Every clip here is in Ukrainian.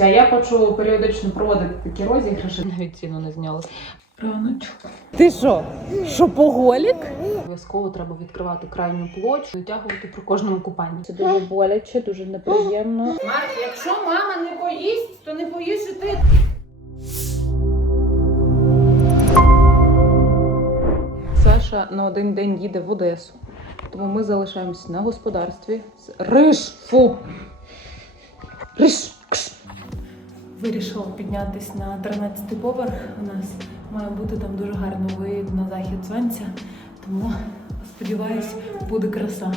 А я хочу періодично проводити такі розіграші. Навіть ціну не зняли. Раночку. Ти що? Шопоголік? Обов'язково треба відкривати крайню площу, витягувати при кожному купанні. Це дуже боляче, дуже неприємно. Марк, якщо мама не поїсть, то не поїш і ти. Саша на один день їде в Одесу, тому ми залишаємося на господарстві. Риш! Фу! Риш! Кш! Вирішила піднятися на 13-й поверх. У нас має бути там дуже гарний вид на захід сонця. Тому сподіваюсь, буде краса.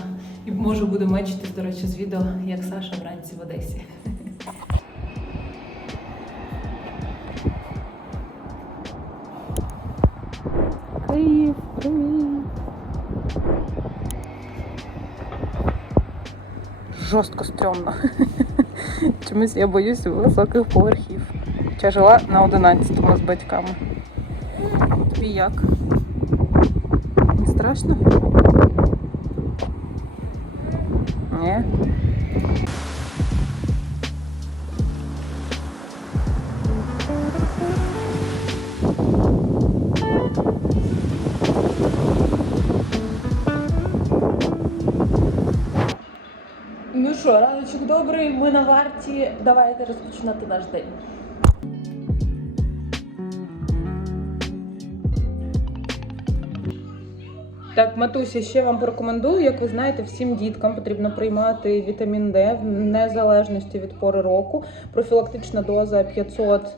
І може буде мечитись, до речі, з відео, як Саша вранці в Одесі. Київ, привіт! Жорстко стрьомно. Чомусь я боюсь високих поверхів. Хоча жила на 11-му з батьками. Тобі як? Не страшно? Ні? Добрий, ми на варті. Давайте розпочинати наш день. Так, Матуся, ще вам порекомендую, як ви знаєте, всім діткам потрібно приймати вітамін Д в незалежності від пори року. Профілактична доза 500 е,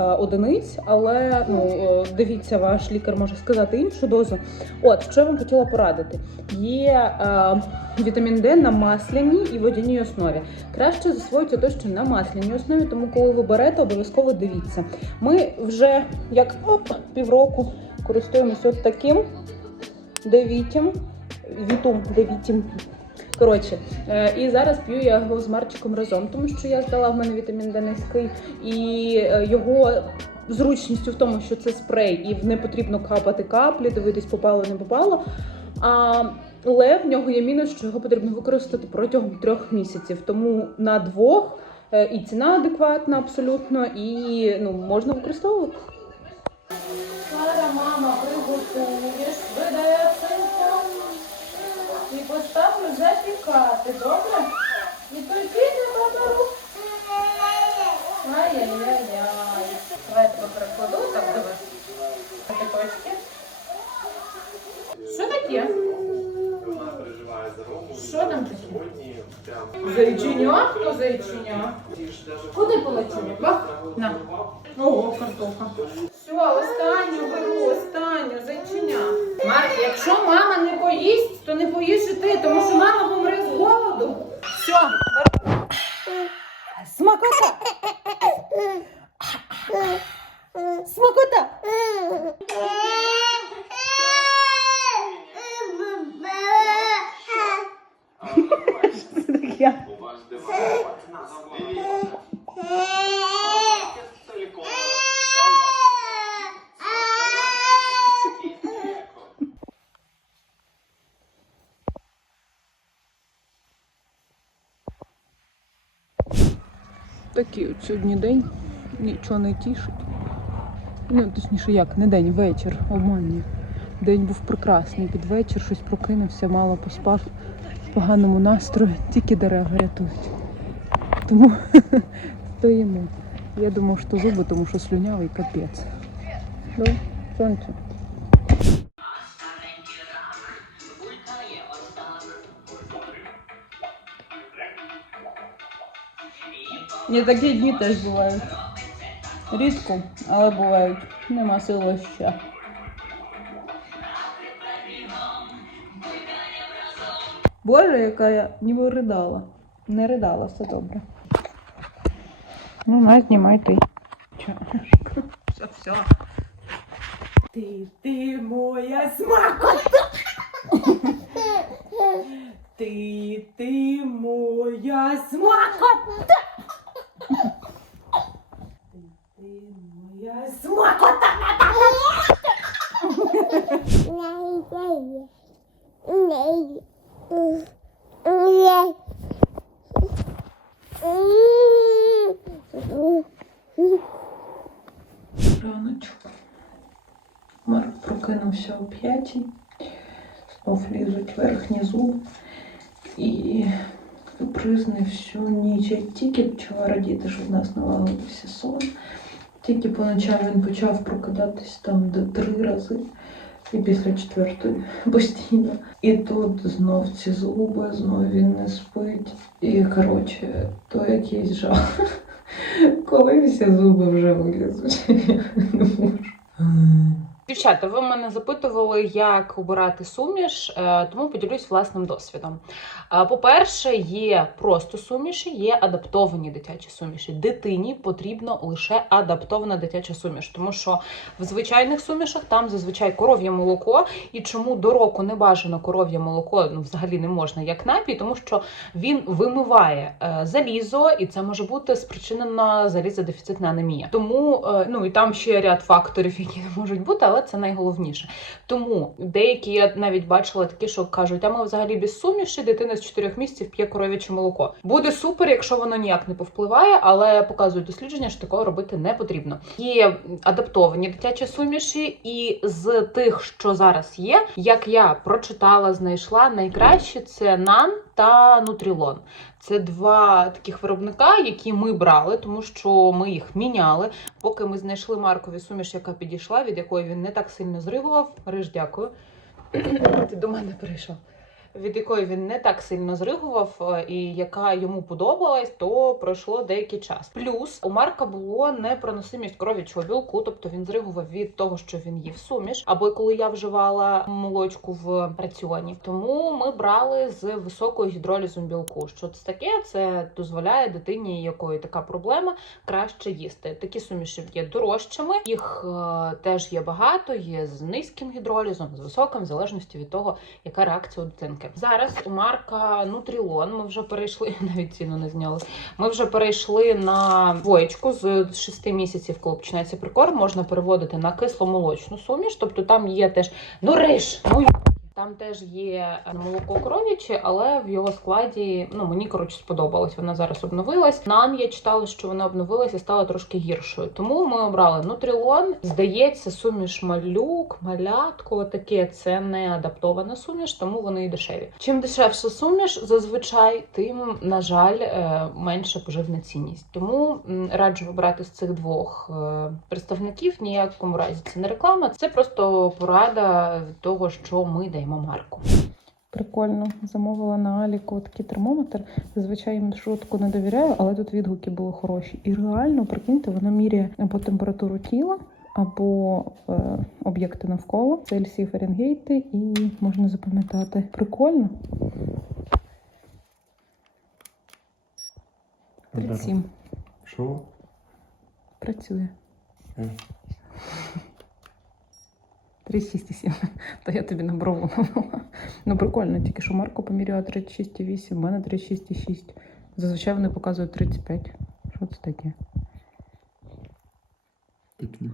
одиниць, але ну е, дивіться, ваш лікар може сказати іншу дозу. От що я вам хотіла порадити: є е, вітамін Д на масляній і водяній основі. Краще засвоїться те, що на масляній основі, тому коли ви берете, обов'язково дивіться. Ми вже як оп, півроку користуємося от таким девітім. Вітум девітім. Коротше, е, і зараз п'ю я його з Марчиком разом, тому що я здала в мене вітамін Д низький, і е, його зручністю в тому, що це спрей, і не потрібно капати каплі, дивитись, попало, не попало. А, але в нього є мінус, що його потрібно використати протягом трьох місяців. Тому на двох е, і ціна адекватна абсолютно, і ну, можна використовувати. Сара, мама, приготуєш, видається і поставлю запікати, добре? І тільки не подару. Ай-яй-яй-яй. Я тебе так давай. Такі точки. Що таке? Що там таке? Зайчиня? Хто зайчиня? Куди полетіли? Бах? На. Ого, картоха. Все, останню беру, останню, зайчиня. Марк, якщо мама не поїсть, то не поїш і ти, тому що мама помре з голоду. Все, Смакота! Смакота! таке? у вас диван. Телефон. Такий от сьогодні день. Нічого не тішить. Ну, точніше, як, не день, вечір, обманюю. День був прекрасний. Під вечір щось прокинувся, мало поспав в поганому настрої, тільки дерева рятують. Тому стоїмо. Я думав, що зуби, тому що слюнявий капець. Ну, сонце. Ні, такі дні теж бувають. Рідко, але бувають. Нема сили ще. Боже, яка я ніби ридала. Не ридала, все добре. Ну, на, знімай ти. Чо? Все, все. Ти, ти моя смакота! Ти, ти моя смакота! Ти, моя смакота! Раночок. Марк прокинувся о п'ятій. Знов лізуть верхні зуби. І капризний всю ніч. Я тільки почала радіти, що в нас налагодився сон. Тільки по ночам він почав прокидатись там до три рази. І після четвертої постійно. І тут знов ці зуби, знов він не спить. І коротше, то якийсь жах. Коли всі зуби вже вилізуть, я не можу. Дівчата, ви мене запитували, як обирати суміш, е, тому поділюсь власним досвідом. Е, По-перше, є просто суміші, є адаптовані дитячі суміші. Дитині потрібно лише адаптована дитяча суміш, тому що в звичайних сумішах там зазвичай коров'є молоко. І чому до року не бажано коров'є молоко, ну взагалі не можна як напій, тому що він вимиває е, залізо, і це може бути спричинена залізодефіцитна анемія. Тому ну і там ще ряд факторів, які не можуть бути, але це найголовніше. Тому деякі я навіть бачила такі, що кажуть, а ми взагалі без суміші дитина з 4 місяців п'є коров'яче молоко. Буде супер, якщо воно ніяк не повпливає, але показують дослідження, що такого робити не потрібно. Є адаптовані дитячі суміші, і з тих, що зараз є, як я прочитала, знайшла найкраще це нан та нутрілон. Це два таких виробника, які ми брали, тому що ми їх міняли. Поки ми знайшли Маркові суміш, яка підійшла, від якої він не так сильно зригував. Риж, дякую. Ти до мене прийшов. Від якої він не так сильно зригував, е, і яка йому подобалась, то пройшло деякий час. Плюс у Марка було непроносимість кров'ячого білку, тобто він зригував від того, що він їв суміш, або коли я вживала молочку в раціоні. Тому ми брали з високою гідролізом білку. Що це таке? Це дозволяє дитині, якої така проблема, краще їсти. Такі суміші є дорожчими, їх е, теж є багато, є з низьким гідролізом, з високим, в залежності від того, яка реакція у дитинки. Зараз у Марка Нутрілон. Ми вже перейшли, навіть ціну не зняли. Ми вже перейшли на двоєчку з 6 місяців, коли починається прикорм, можна переводити на кисломолочну суміш. Тобто там є теж ну риш, ну там теж є молоко коров'яче, але в його складі ну мені коротше сподобалось. Вона зараз обновилась. Нам я читала, що вона обновилась і стала трошки гіршою. Тому ми обрали нутрілон. Здається, суміш малюк, малятко. Таке це не адаптована суміш, тому вони і дешеві. Чим дешевша суміш, зазвичай, тим на жаль е, менша поживна цінність. Тому раджу вибрати з цих двох е, представників. Ніякому разі це не реклама, це просто порада від того, що ми даємо марку. Прикольно, замовила на Аліку такий термометр. Зазвичай їм шутку не довіряю, але тут відгуки були хороші. І реально, прикиньте, воно міряє або температуру тіла, або е, об'єкти навколо, Цельсії, Фаренгейти, і можна запам'ятати. Прикольно. 37. Що? Працює. Е. 36,7. То я тобі на брову навела. Ну прикольно, тільки що Марко поміряла 36,8, в мене 36,6. Зазвичай вони показують 35. Що це таке? Такі.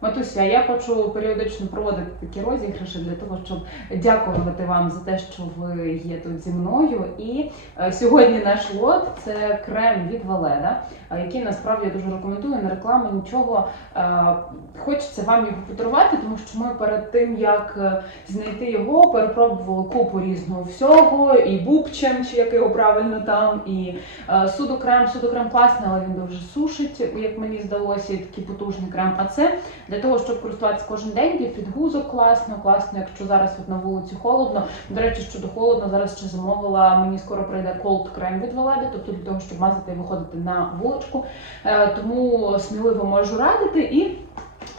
Матуся, я хочу періодично проводити такі розіграші для того, щоб дякувати вам за те, що ви є тут зі мною. І е, сьогодні наш лот це крем від Валеда, е, який насправді я дуже рекомендую. Не реклама нічого. Е, Хочеться вам його подарувати, тому що ми перед тим як е, знайти його, перепробували купу різного всього, і бубчем, чи як його правильно там, і е, судокрем. Судокрем класний, але він дуже сушить, як мені здалося, і такий потужний крем. А це для того, щоб користуватися кожен день, для підгузок класно, класно, якщо зараз от на вулиці холодно. До речі, щодо холодно, зараз ще замовила, мені скоро прийде колд крем від Валеди, тобто для того, щоб мазати і виходити на вуличку. Е, Тому сміливо можу радити і.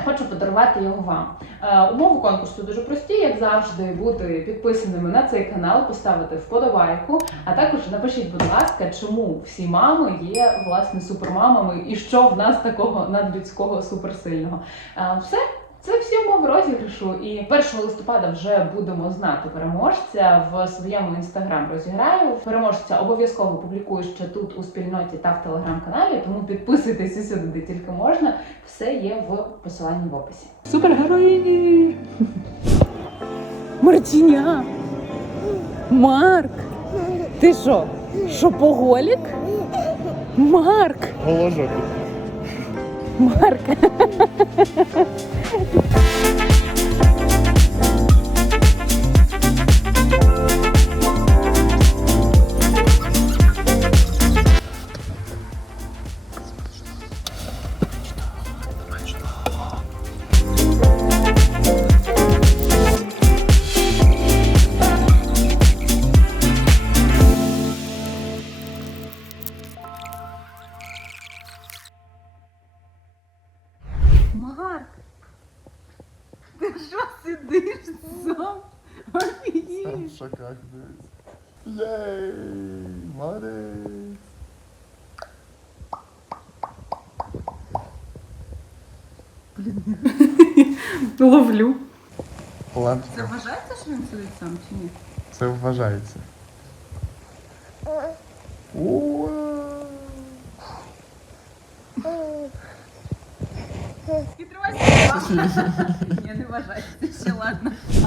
Хочу подарувати його вам. Е, умови конкурсу дуже прості, як завжди, бути підписаними на цей канал, поставити вподобайку. А також напишіть, будь ласка, чому всі мами є власне супермамами і що в нас такого надлюдського суперсильного. Е, все. Це всі умови розіграшу, і 1 листопада вже будемо знати переможця в своєму інстаграм розіграю. Переможця обов'язково публікую ще тут у спільноті та в телеграм-каналі. Тому підписуйтесь усюди, де тільки можна. Все є в посиланні в описі. Супергероїні! Мартіня! Марк! Ти що? Шопоголік? Марк! Голожопі. Марк! Марк! Thank you. Ловлю. Лапка. вважається, що він сидить сам чи ні? Це вважається. Уа! Я не вважаю, ще.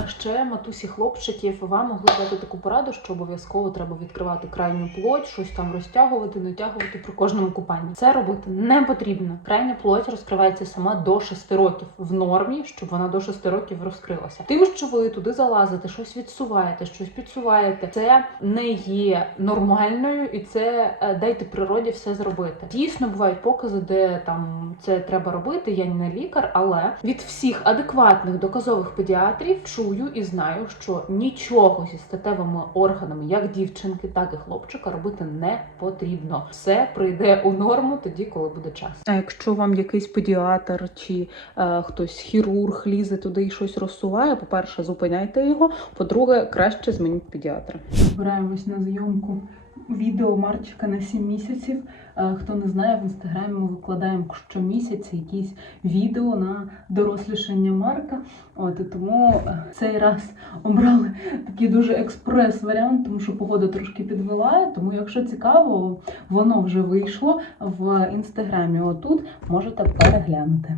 А ще матусі хлопчиків вам могли дати таку пораду, що обов'язково треба відкривати крайню плоть, щось там розтягувати, натягувати при кожному купанні. Це робити не потрібно. Крайня плоть розкривається сама до 6 років в нормі, щоб вона до 6 років розкрилася. Тим, що ви туди залазите, щось відсуваєте, щось підсуваєте, це не є нормальною, і це е, дайте природі все зробити. Дійсно, бувають покази, де там це треба робити. Я не лікар, але від всіх адекватних доказових педіатрів чую і знаю, що нічого зі статевими органами, як дівчинки, так і хлопчика, робити не потрібно. Все прийде у норму тоді, коли буде час. А якщо вам якийсь педіатр чи е, хтось хірург лізе туди і щось розсуває, по-перше, зупиняйте його. По-друге, краще змініть педіатра. Збираємось на зйомку відео Марчика на 7 місяців. Е, Хто не знає, в інстаграмі ми викладаємо щомісяця якісь відео на дорослішання Марка. От і тому е, цей раз обрали такий дуже експрес-варіант, тому що погода трошки підвела. Тому, якщо цікаво, воно вже вийшло в інстаграмі. Отут можете переглянути.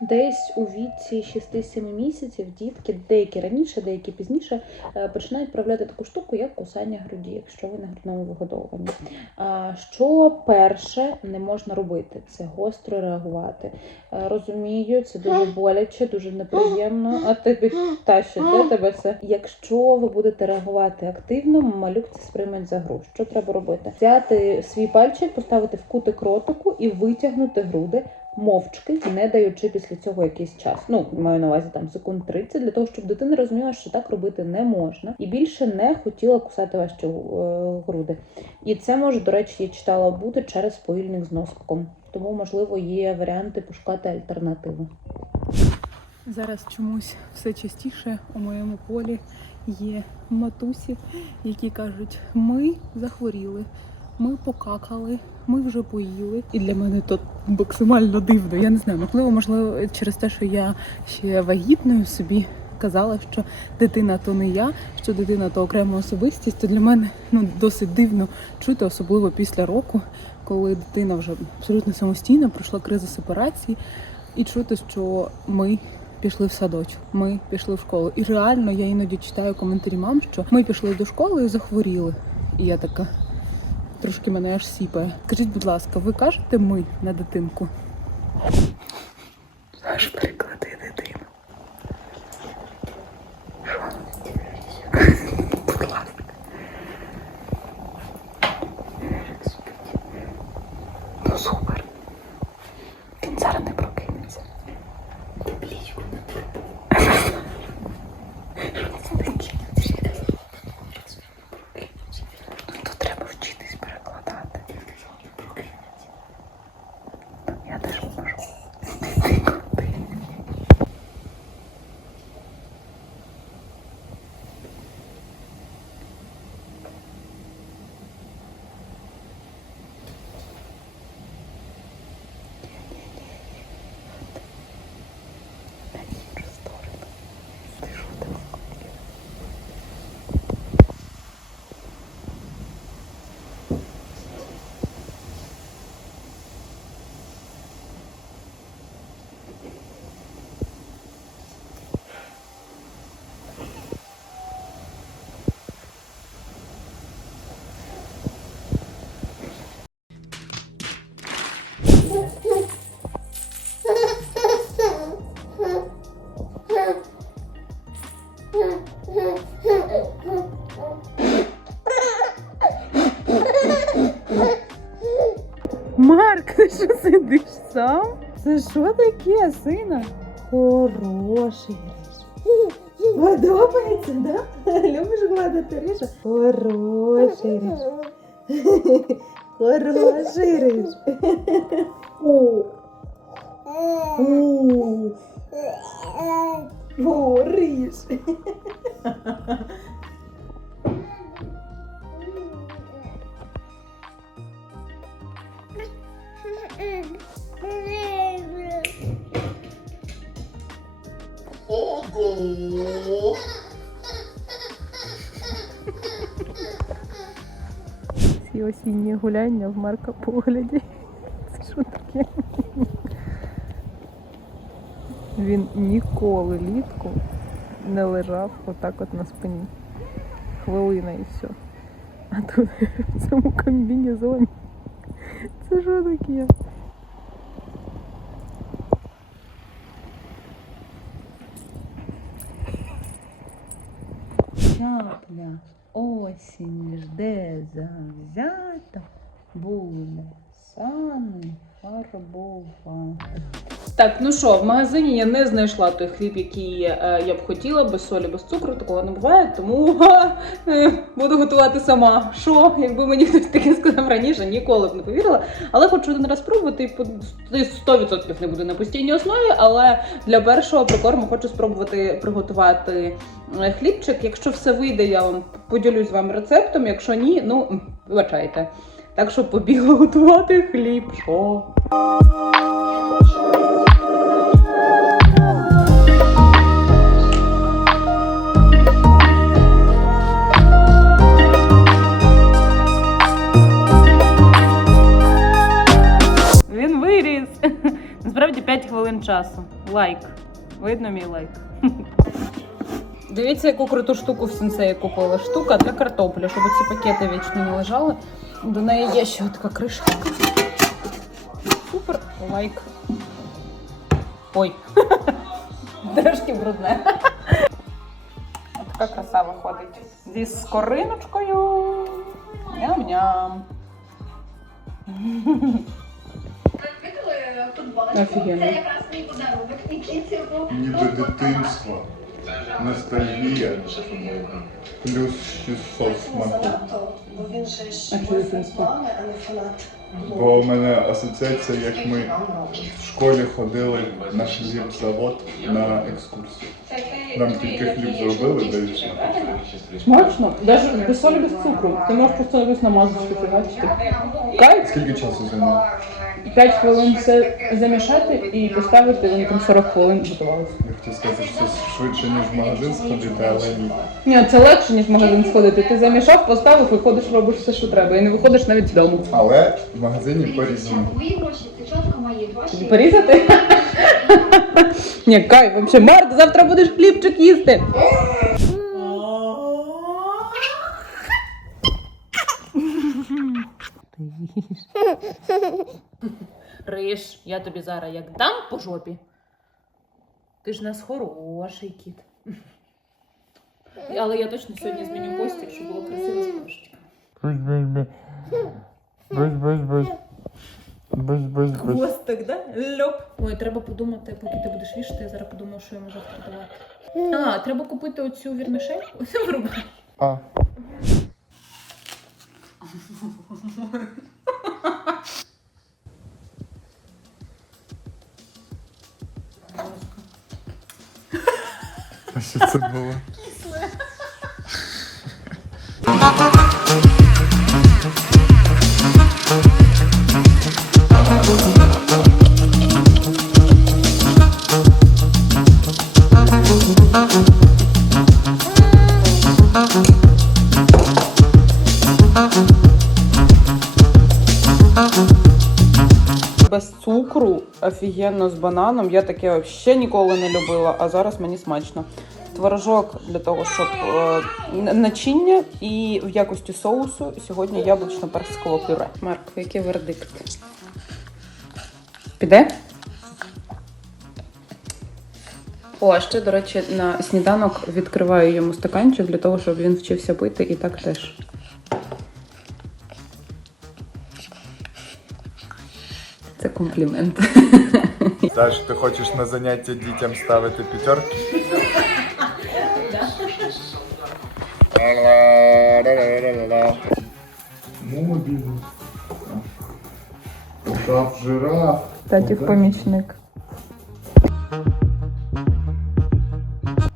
Десь у віці 6-7 місяців дітки, деякі раніше, деякі пізніше, е, починають проявляти таку штуку, як кусання груді, якщо ви на грудному вигодовуванні. Що перше не можна робити, це гостро реагувати. Е, Розумію, це дуже боляче, дуже неприємно. А тобі тащить, де тебе це? Якщо ви будете реагувати активно, малюк це сприйме за гру. Що треба робити? Взяти свій пальчик, поставити в кутик ротику і витягнути груди мовчки, не даючи після цього якийсь час. Ну, маю на увазі там секунд 30, для того, щоб дитина розуміла, що так робити не можна, і більше не хотіла кусати ваші е, груди. І це може, до речі, я читала бути через повільник з носком. Тому, можливо, є варіанти пошукати альтернативу. Зараз чомусь все частіше у моєму полі є матусі, які кажуть: ми захворіли, ми покакали, ми вже поїли. І для мене то максимально дивно. Я не знаю, можливо, можливо, через те, що я ще вагітною собі казала, що дитина то не я, що дитина то окрема особистість. То для мене ну досить дивно чути, особливо після року, коли дитина вже абсолютно самостійна, пройшла кризу сепарації, і чути, що ми. Пішли в садочок, ми пішли в школу. І реально я іноді читаю коментарі мам, що ми пішли до школи і захворіли. І я така трошки мене аж сіпає. Скажіть, будь ласка, ви кажете ми на дитинку? Аж сам? Це що таке, сина? Хороший риш. Подобається, да? Любиш гладити риша? Хороший риш. Хороший риш. О. О. О, Ці осінні гуляння в Марка погляді. Це що таке? Він ніколи літку не лежав отак от на спині. Хвилина і все. А тут в цьому комбінезоні. Це що таке? Чапля осінь жде завзято, буде сани фарбувати. Так, ну що, в магазині я не знайшла той хліб, який е, я б хотіла, без солі, без цукру, такого не буває, тому ха, е, буду готувати сама. Що, якби мені хтось таке сказав раніше, ніколи б не повірила. Але хочу один раз спробувати і 100% не буде на постійній основі, але для першого прикорму хочу спробувати приготувати е, хлібчик. Якщо все вийде, я вам поділюсь з вами рецептом. Якщо ні, ну вибачайте. Так що побігла готувати хліб. Що? Він виріс. Насправді 5 хвилин часу. Лайк. Видно мій лайк. Дивіться, яку круту штуку в сенсеї купила. Штука для картоплі, щоб ці пакети вічно не лежали. До неї є ще така кришка. Супер лайк. Ой. Трошки брудне. Така краса виходить. Зі скориночкою. Ням-ням. Офігенно. Це якраз мій подарунок Нікіті. Ніби дитинство, ностальгія, плюс 600 смаків. Бо він же ж А чого це спав? а не фанат. Бо у мене асоціація, як ми в школі ходили на хлібзавод на екскурсію. Нам тільки хліб зробили, да і все. Смачно, навіть без солі, без цукру. Ти можеш просто якусь намазочку фігачити. Кайф, Скільки часу займає? 5 хвилин все замішати і поставити, вони там 40 хвилин готувалися. Я хотів сказати, що це швидше, ніж в магазин сходити, але ні. Ні, це легше, ніж в магазин сходити. Ти замішав, поставив, виходиш, робиш все, що треба, і не виходиш навіть з дому. Але в магазині порізано. Твої гроші, це чітко мої гроші. Порізати? Ні, кайф, взагалі, Марк, завтра будеш хлібчик їсти. Риш, я тобі зараз як дам по жопі. Ти ж нас хороший кіт. Але я точно сьогодні зміню постіль, щоб було красиво з кошечками. Хвостик, да? Льоп. Ой, треба подумати, поки ти будеш вішати, я зараз подумаю, що йому завтра давати. А, треба купити оцю вірмішельку. Вирубай. А, а що це було? Без офігенно з бананом. Я таке взагалі ніколи не любила, а зараз мені смачно. Творожок для того, щоб е, начиння і в якості соусу сьогодні яблучно-персикове пюре. Марк, який вердикт? Піде? О, а ще, до речі, на сніданок відкриваю йому стаканчик для того, щоб він вчився пити і так теж. Комплімент. Саш, ти хочеш на заняття дітям ставити п'ятерки? Ну, мобільний. Жираф, жираф. Татів помічник.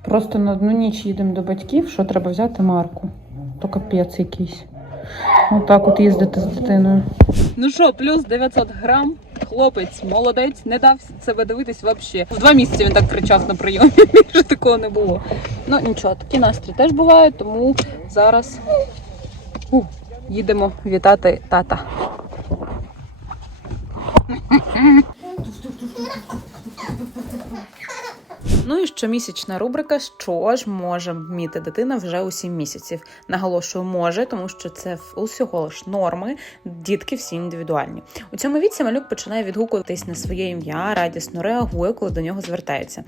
Просто на одну ніч їдемо до батьків, що треба взяти марку. То капець якийсь. Отак от їздити з дитиною. Ну що, плюс 900 грам. Хлопець, молодець, не дав себе дивитись взагалі. В два місяці він так кричав на прийомі, більше такого не було. Ну нічого, такі настрій теж бувають, тому зараз у, їдемо вітати тата. Ну і щомісячна рубрика Що ж може вміти дитина вже у 7 місяців. Наголошую, може, тому що це усього лиш норми. Дітки всі індивідуальні. У цьому віці малюк починає відгукуватись на своє ім'я, радісно реагує, коли до нього звертаються.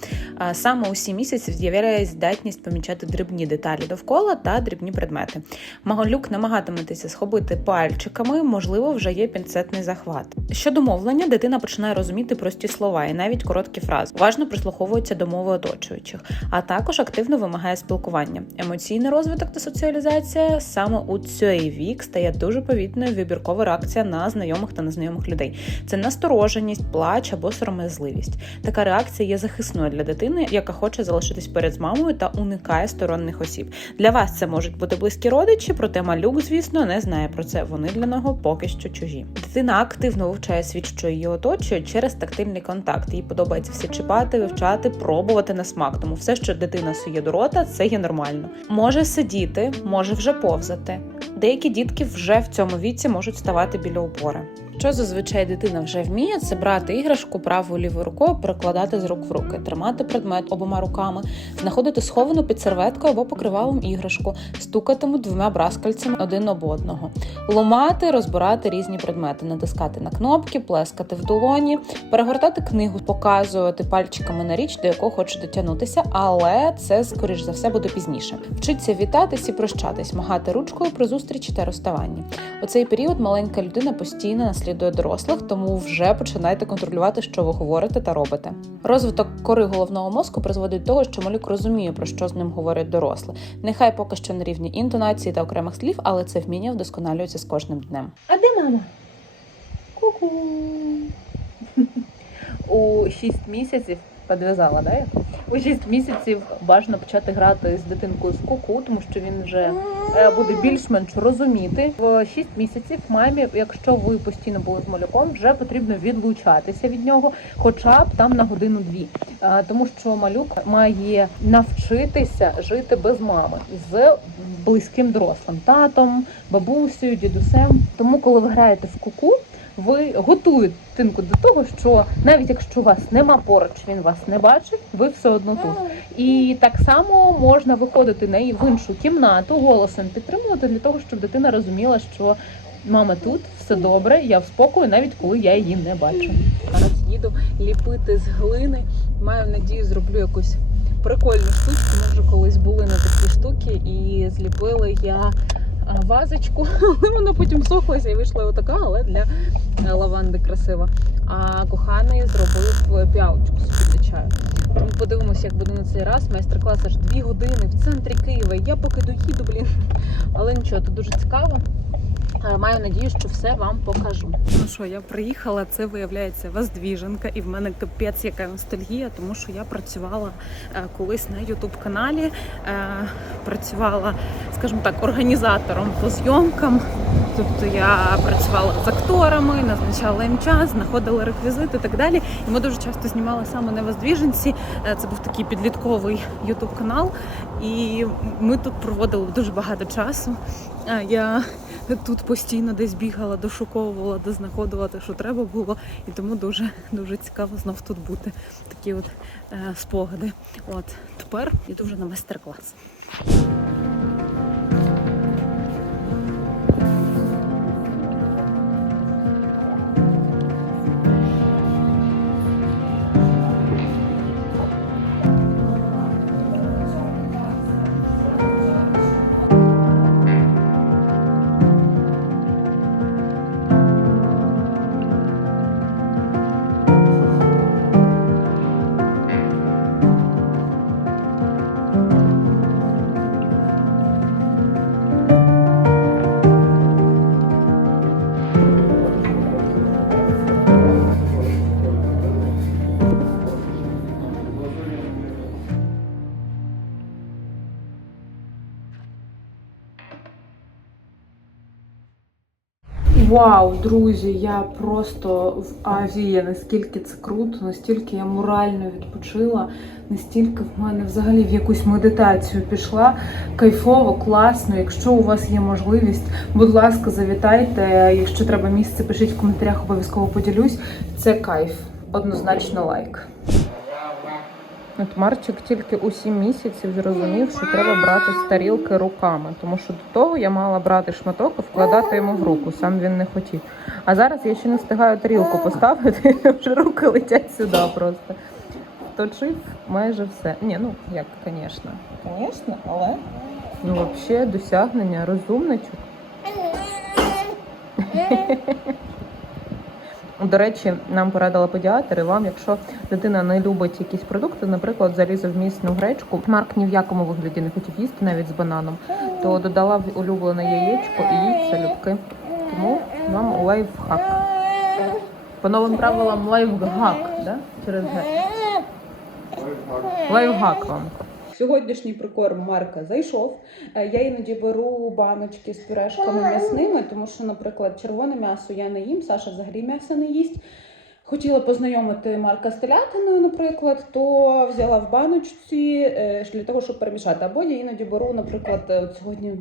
Саме у 7 місяців з'являється здатність помічати дрібні деталі довкола та дрібні предмети. Малюк намагатиметься схопити пальчиками, можливо, вже є пінцетний захват. Щодо мовлення, дитина починає розуміти прості слова і навіть короткі фрази. Уважно прислуховується до мови оточуючих, а також активно вимагає спілкування. Емоційний розвиток та соціалізація саме у цей вік стає дуже повітною вибіркова реакція на знайомих та незнайомих людей. Це настороженість, плач або сором'язливість. Така реакція є захисною для дитини, яка хоче залишитись перед з мамою та уникає сторонних осіб. Для вас це можуть бути близькі родичі, проте малюк, звісно, не знає про це. Вони для нього поки що чужі. Дитина активно вивчає світ, що її оточує через тактильний контакт. Їй подобається все чіпати, вивчати, пробувати на смак. Тому все, що дитина сує до рота, це є нормально. Може сидіти, може вже повзати. Деякі дітки вже в цьому віці можуть ставати біля опори. Що зазвичай дитина вже вміє, це брати іграшку правою лівою рукою, перекладати з рук в руки, тримати предмет обома руками, знаходити сховану під серветкою або покривалом іграшку, стукатимуть двома браскальцями один об одного, ломати, розбирати різні предмети, натискати на кнопки, плескати в долоні, перегортати книгу, показувати пальчиками на річ, до якого хоче дотягнутися, але це скоріш за все буде пізніше. Вчиться вітатись і прощатись, махати ручкою при зустрічі та розставанні. У цей період маленька людина постійно наслідує дорослих, тому вже починайте контролювати, що ви говорите та робите. Розвиток кори головного мозку призводить до того, що малюк розуміє, про що з ним говорять дорослі. Нехай поки що на рівні інтонації та окремих слів, але це вміння вдосконалюється з кожним днем. А де мама? Ку-ку. У 6 місяців підв'язала, да? У 6 місяців бажано почати грати з дитинкою з куку, тому що він вже е, буде більш-менш розуміти. В 6 місяців мамі, якщо ви постійно були з малюком, вже потрібно відлучатися від нього, хоча б там на годину-дві. Тому що малюк має навчитися жити без мами з близьким дорослим татом, бабусею, дідусем. Тому, коли ви граєте в куку, ви готуєте дитинку до того, що навіть якщо вас нема поруч, він вас не бачить, ви все одно тут. І так само можна виходити неї в іншу кімнату, голосом підтримувати для того, щоб дитина розуміла, що мама тут, все добре, я в спокою, навіть коли я її не бачу. Зараз їду ліпити з глини. Маю надію, зроблю якусь прикольну штучку. Ми вже колись були на такі штуки, і зліпила я вазочку, але вона потім сохлася і вийшла отака, але для е, лаванди красива. А коханий зробив піалочку собі для чаю. Тому подивимося, як буде на цей раз. Майстер-клас аж дві години в центрі Києва. Я поки доїду, блін. Але нічого, це дуже цікаво. Е, Маю надію, що все вам покажу. Ну що, я приїхала, це виявляється Воздвіженка, і в мене капець яка ностальгія, тому що я працювала е, колись на Ютуб каналі, е, працювала, скажімо так, організатором по зйомкам. Тобто я працювала з акторами, назначала їм час, знаходила реквізити і так далі. І ми дуже часто знімали саме на Воздвіженці. Це був такий підлітковий Ютуб канал, і ми тут проводили дуже багато часу. Я тут постійно десь бігала, дошуковувала, де знаходила що треба було. І тому дуже дуже цікаво знов тут бути. Такі от е, спогади. От тепер іду вже на майстер-клас. Вау, друзі! Я просто в Азії. Наскільки це круто, настільки я морально відпочила, настільки в мене взагалі в якусь медитацію пішла. Кайфово, класно. Якщо у вас є можливість, будь ласка, завітайте. Якщо треба місце, пишіть в коментарях, обов'язково поділюсь. Це кайф. Однозначно лайк. От Марчик тільки у 7 місяців зрозумів, що треба брати з тарілки руками, тому що до того я мала брати шматок і вкладати йому в руку. Сам він не хотів. А зараз я ще не встигаю тарілку поставити, вже руки летять сюди просто. Точив майже все. Ні, ну як, звісно. Звісно, але ну взагалі досягнення розумничок. До речі, нам порадила педіатр, і вам, якщо дитина не любить якісь продукти, наприклад, залізовмісну гречку, Марк ні в якому вигляді не хотів їсти, навіть з бананом, то додала в улюблене яєчко і їй залюбки. Тому вам лайфхак. По новим правилам лайфхак, да? Через Г. Лайфхак вам. Сьогоднішній прикорм Марка зайшов. Е, Я іноді беру баночки з пюрешками м'ясними, тому що, наприклад, червоне м'ясо я не їм, Саша взагалі м'ясо не їсть. Хотіла познайомити Марка з телятиною, наприклад, то взяла в баночці е, для того, щоб перемішати. Або я іноді беру, наприклад, е, от сьогодні,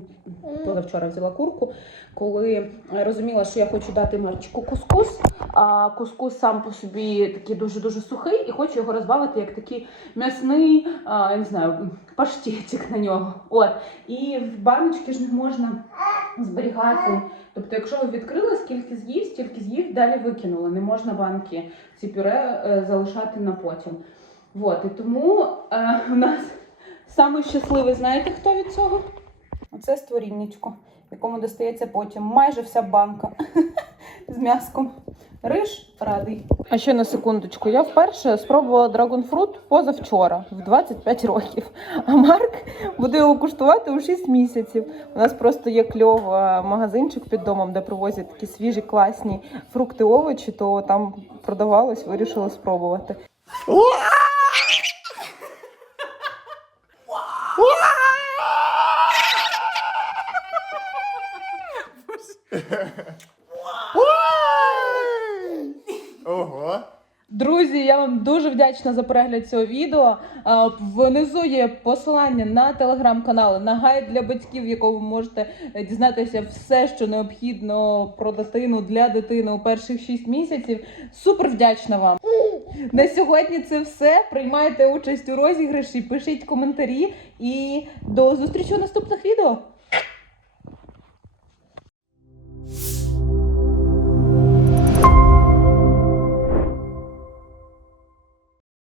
позавчора взяла курку, коли розуміла, що я хочу дати Марчику кускус, а кускус сам по собі такий дуже-дуже сухий, і хочу його розбавити як такий м'ясний, я не знаю, паштетик на нього. От. І в баночки ж не можна зберігати. Тобто, якщо ви відкрили, скільки з'їв, стільки з'їв, далі викинули. Не можна банки ці пюре е, залишати на потім. От. І тому е, у нас щасливий, знаєте, хто від цього? Оце створіннячко, якому достається потім майже вся банка з м'яском. Риш радий. А ще на секундочку. Я вперше спробувала драгонфрут позавчора, в 25 років. А Марк буде його куштувати у 6 місяців. У нас просто є кльова магазинчик під домом, де привозять такі свіжі, класні фрукти, овочі, то там продавалось, вирішили спробувати. Ого! Друзі, я вам дуже вдячна за перегляд цього відео. А, Внизу є посилання на телеграм-канали, на гайд для батьків, в якому ви можете е, дізнатися все, що необхідно про дитину для дитини у перших 6 місяців. Супер вдячна вам. На сьогодні це все. Приймайте участь у розіграші, пишіть коментарі і до зустрічі у наступних відео.